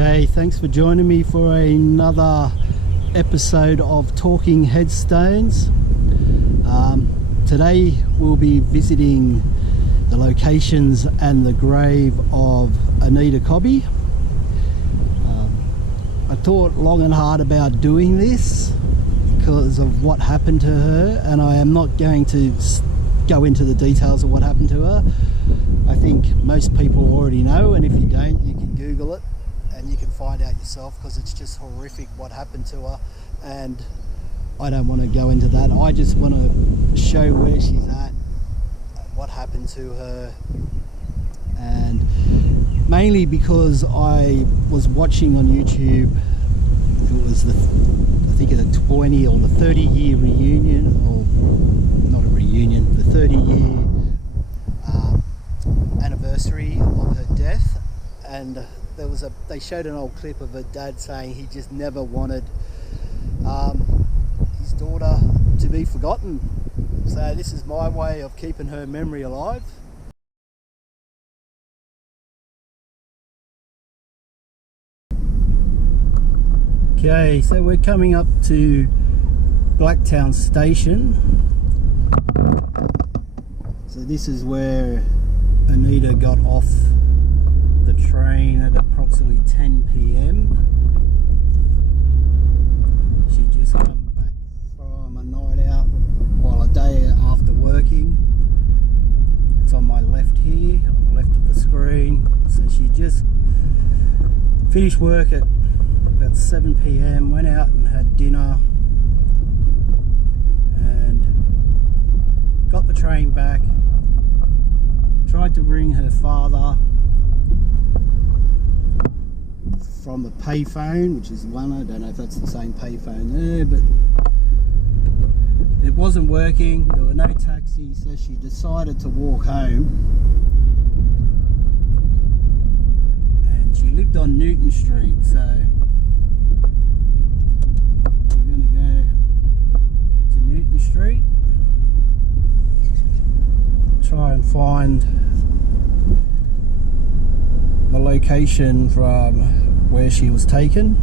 Okay, thanks for joining me for another episode of Talking Headstones. Today we'll be visiting the locations and the grave of Anita Cobby. I thought long and hard about doing this because of what happened to her, and I am not going to go into the details of what happened to her. I think most people already know, and if you don't, you can Google it and you can find out yourself, because it's just horrific what happened to her, and I don't want to go into that. I just want to show where she's at, what happened to her, and mainly because I was watching on YouTube, it was I think the 20 or the 30 year reunion, or not a reunion, the 30-year anniversary of her death, and they showed an old clip of her dad saying he just never wanted his daughter to be forgotten. So this is my way of keeping her memory alive. Okay, so we're coming up to Blacktown station. So this is where Anita got off the train at approximately 10 p.m. She just come back from a night out, well, a day after working. It's on my left here, on the left of the screen. So she just finished work at about 7 p.m, went out and had dinner and got the train back. Tried to ring her father from a payphone, which is one, I don't know if that's the same payphone there, but it wasn't working. There were no taxis, so she decided to walk home, and she lived on Newton Street, so we're going to go to Newton Street, try and find the location from where she was taken.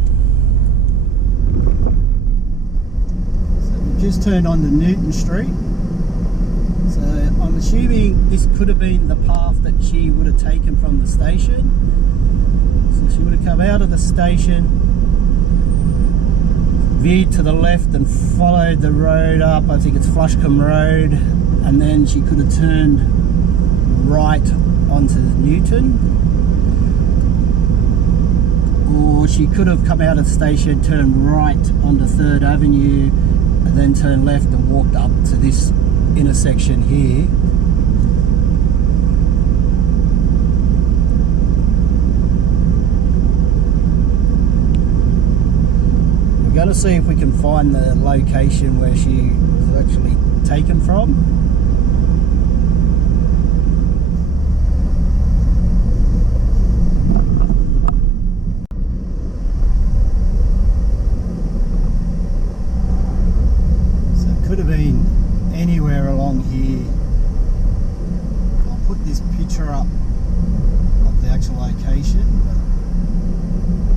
So we just turned onto Newton Street. So I'm assuming this could have been the path that she would have taken from the station. So she would have come out of the station, veered to the left and followed the road up, I think it's Flushcombe Road, and then she could have turned right onto Newton. Or she could have come out of the station, turned right onto 3rd Avenue, and then turned left and walked up to this intersection here. We're going to see if we can find the location where she was actually taken from. Could have been anywhere along here. I'll put this picture up of the actual location, but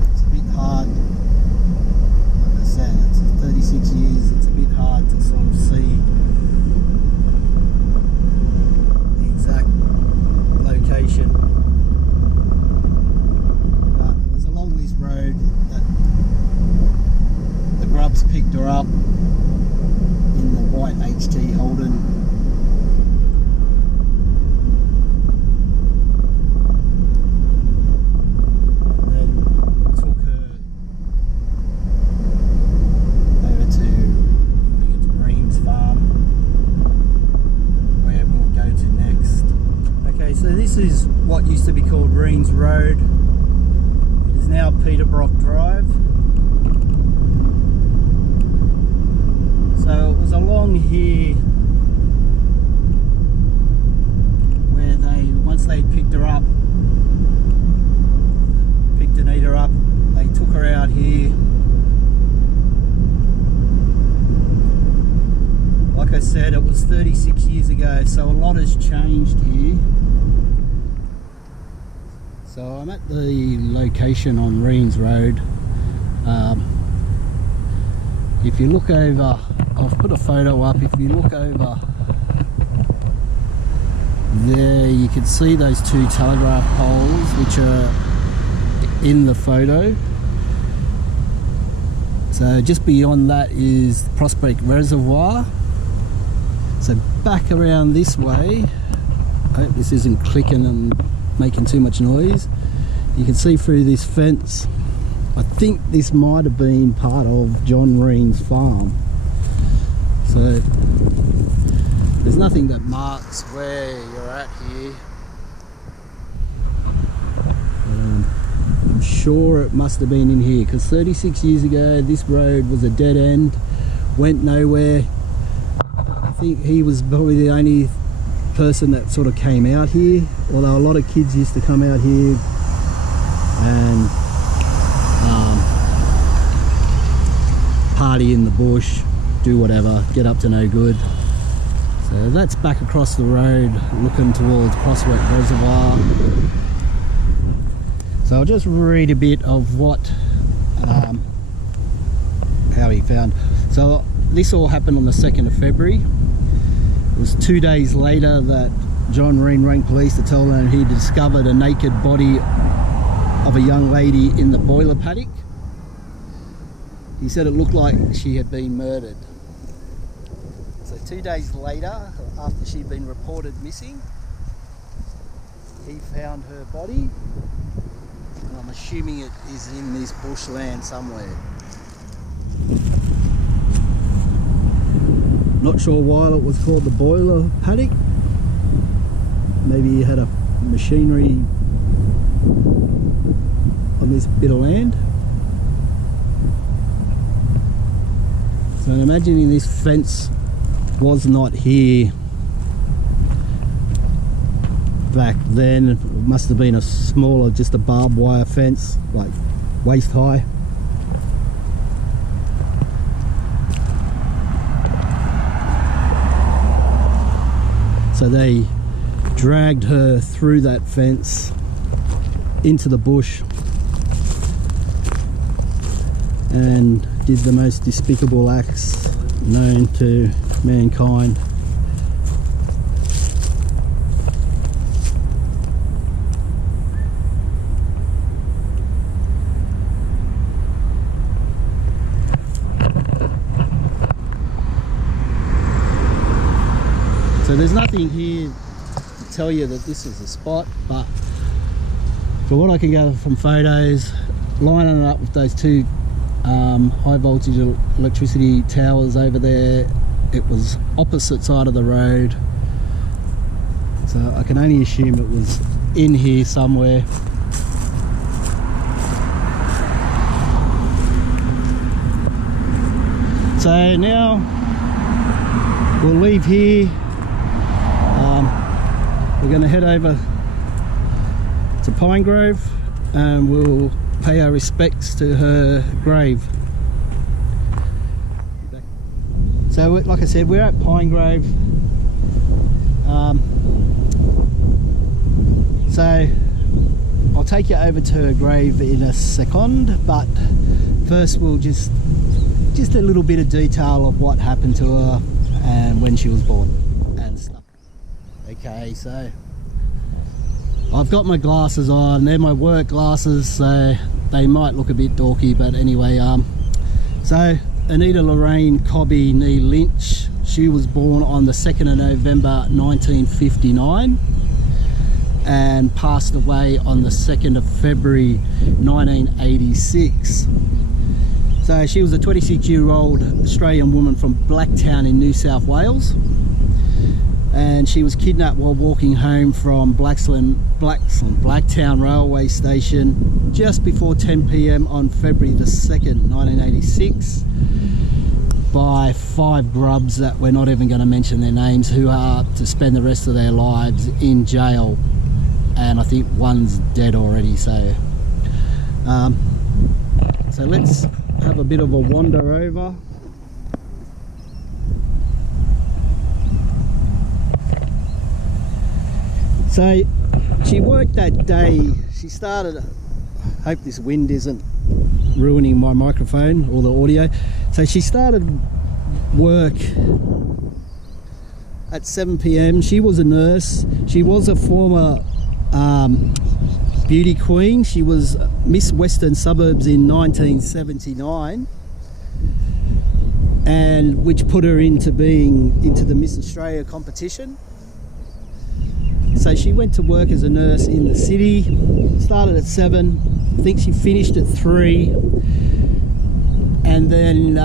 it's a bit hard. Like I said, it's 36 years, it's a bit hard to sort of see the exact location. But it was along this road that the grubs picked her up in the white HT Holden. And then took her over to, I think it's Reen's farm, where we'll go to next. Okay, so this is what used to be called Reen's Road. It is now Peterbrock Drive. So it was along here where once they'd picked her up, picked Anita up, they took her out here. Like I said, it was 36 years ago, so a lot has changed here. So So I'm at the location on Reen's Road. If you look over, I've put a photo up, if you look over there you can see those two telegraph poles which are in the photo. So just beyond that is Prospect Reservoir. So back around this way, I hope this isn't clicking and making too much noise. You can see through this fence, I think this might have been part of John Reen's farm. So there's nothing that marks where you're at here. I'm sure it must have been in here because 36 years ago this road was a dead end, went nowhere. I think he was probably the only person that sort of came out here, although a lot of kids used to come out here and party in the bush, do whatever, get up to no good. So that's back across the road looking towards Prospect Reservoir. So I'll just read a bit of what how he found. So this all happened on the 2nd of February. It was 2 days later that John Reen rang police to tell them he discovered a naked body of a young lady in the boiler paddock. He said it looked like she had been murdered. So 2 days later, after she'd been reported missing, he found her body. And I'm assuming it is in this bushland somewhere. Not sure why it was called the boiler paddock. Maybe he had a machinery on this bit of land. So I'm imagining this fence was not here back then. It must have been a smaller, just a barbed wire fence, like waist high. So they dragged her through that fence into the bush and did the most despicable acts known to mankind. So there's nothing here to tell you that this is the spot, but from what I can gather from photos, lining it up with those two high voltage electricity towers over there, it was opposite side of the road. So I can only assume it was in here somewhere. So now we'll leave here. We're going to head over to Pinegrove and we'll pay our respects to her grave. So like I said, we're at Pinegrove. So I'll take you over to her grave in a second, but first we'll just a little bit of detail of what happened to her and when she was born and stuff. Okay, so I've got my glasses on. They're my work glasses, so they might look a bit dorky, but anyway, so Anita Lorraine Cobby Nee Lynch, she was born on the 2nd of November 1959 and passed away on the 2nd of February 1986. So she was a 26-year-old Australian woman from Blacktown in New South Wales, and she was kidnapped while walking home from Blacktown railway station just before 10 p.m. on February the 2nd, 1986 by 5 grubs that we're not even going to mention their names, who are to spend the rest of their lives in jail, and I think one's dead already. So so let's have a bit of a wander over. So she worked that day. She started, I hope this wind isn't ruining my microphone or the audio. So she started work at 7 p.m. She was a nurse. She was a former beauty queen. She was Miss Western Suburbs in 1979, and which put her into the Miss Australia competition. So she went to work as a nurse in the city, started at 7, I think she finished at 3, and then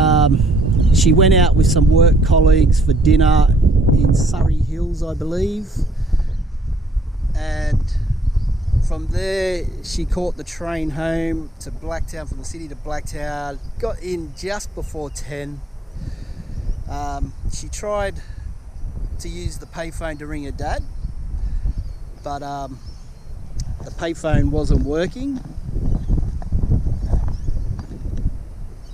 she went out with some work colleagues for dinner in Surrey Hills, I believe, and from there she caught the train home to Blacktown, from the city to Blacktown, got in just before 10. She tried to use the payphone to ring her dad, but the payphone wasn't working.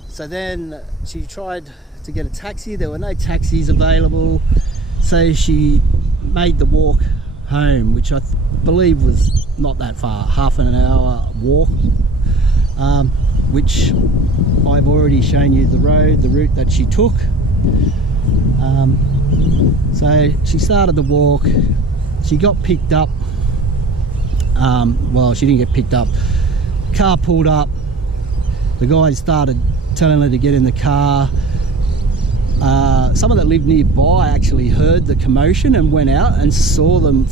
So then she tried to get a taxi. There were no taxis available, so she made the walk home, which I believe was not that far, half an hour walk, which I've already shown you the route that she took. So she started the walk. She got picked up. Well, she didn't get picked up. Car pulled up. The guys started telling her to get in the car. Someone that lived nearby actually heard the commotion and went out and saw them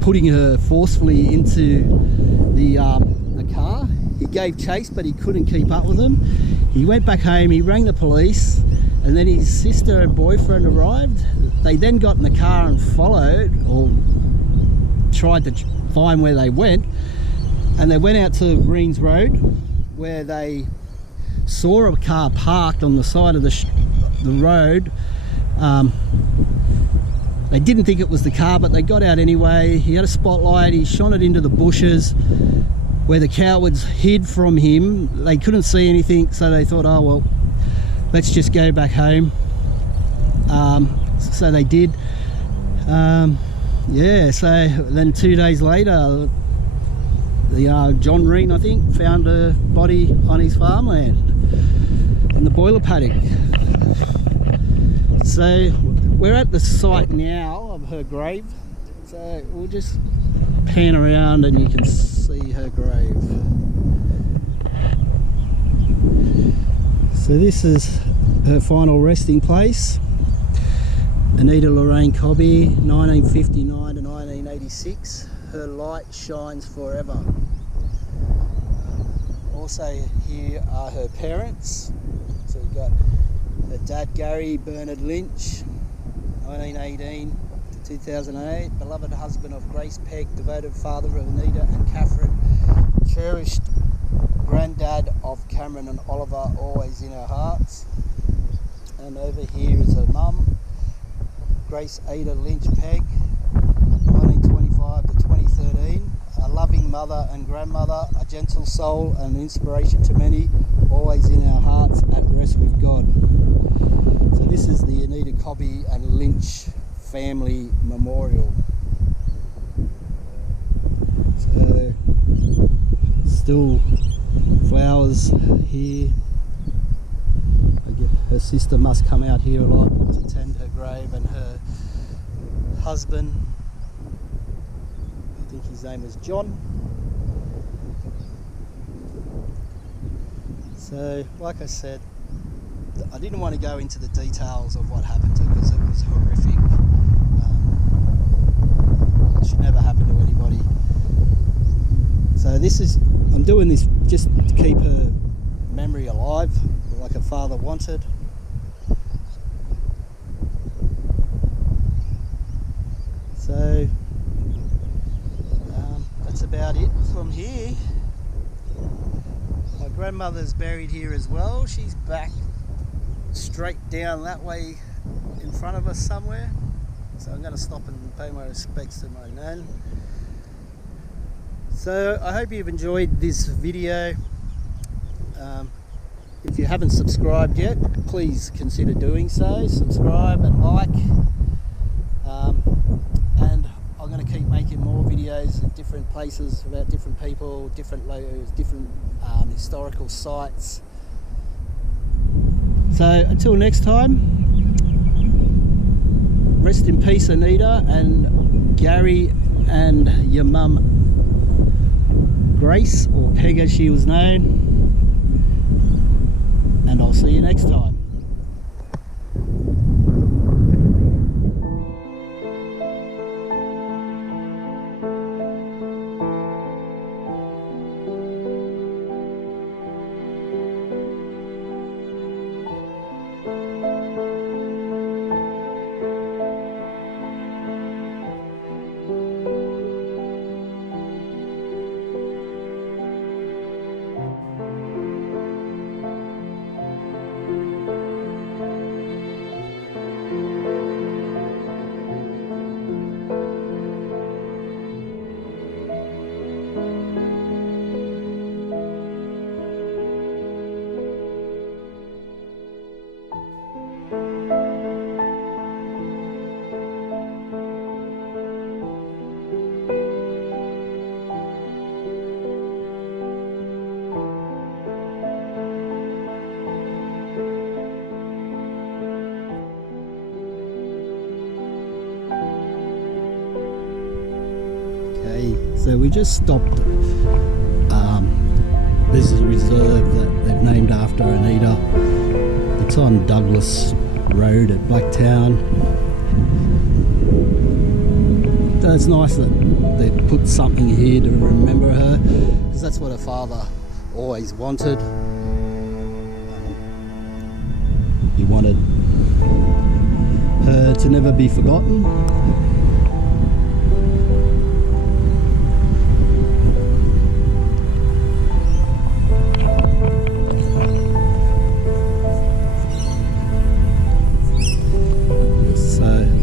putting her forcefully into the car. He gave chase, but he couldn't keep up with them. He went back home, he rang the police, and then his sister and boyfriend arrived. They then got in the car and followed, or tried to find where they went, and they went out to Reen's Road, where they saw a car parked on the side of the road. They didn't think it was the car, but they got out anyway. He had a spotlight, he shone it into the bushes where the cowards hid from him. They couldn't see anything, so they thought, oh well, let's just go back home. So they did. Yeah, so then 2 days later, the John Reen, I think, found a body on his farmland in the boiler paddock. So we're at the site now of her grave, so we'll just pan around and you can see her grave. So this is her final resting place. Anita Lorraine Cobby, 1959 to 1986. Her light shines forever. Also here are her parents. So we've got her dad Gary Bernard Lynch, 1918 to 2008. Beloved husband of Grace Pegg, devoted father of Anita and Catherine, cherished granddad of Cameron and Oliver, always in our hearts. And over here is her mum, Grace Ada Lynch Pegg, 1925 to 2013. A loving mother and grandmother, a gentle soul and an inspiration to many, always in our hearts, at rest with God. So this is the Anita Cobby and Lynch family memorial. So still flowers here. Her sister must come out here a lot to tend her grave, and her husband, I think his name is John. So like I said, I didn't want to go into the details of what happened to her because it was horrific. It should never happen to anybody. So I'm doing this just to keep her memory alive, like her father wanted. So that's about it from here. My grandmother's buried here as well. She's back straight down that way in front of us somewhere. So I'm going to stop and pay my respects to my nan. So I hope you've enjoyed this video. If you haven't subscribed yet, please consider doing so. Subscribe and like. And I'll I'm going to keep making more videos at different places about different people, different historical sites. So until next time, rest in peace, Anita and Gary, and your mum Grace, or Peg as she was known, and I'll see you next time. So we just stopped. This is a reserve that they've named after Anita. It's on Douglas Road at Blacktown. So it's nice that they put something here to remember her, because that's what her father always wanted. He wanted her to never be forgotten.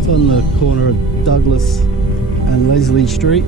On the corner of Douglas and Leslie Street.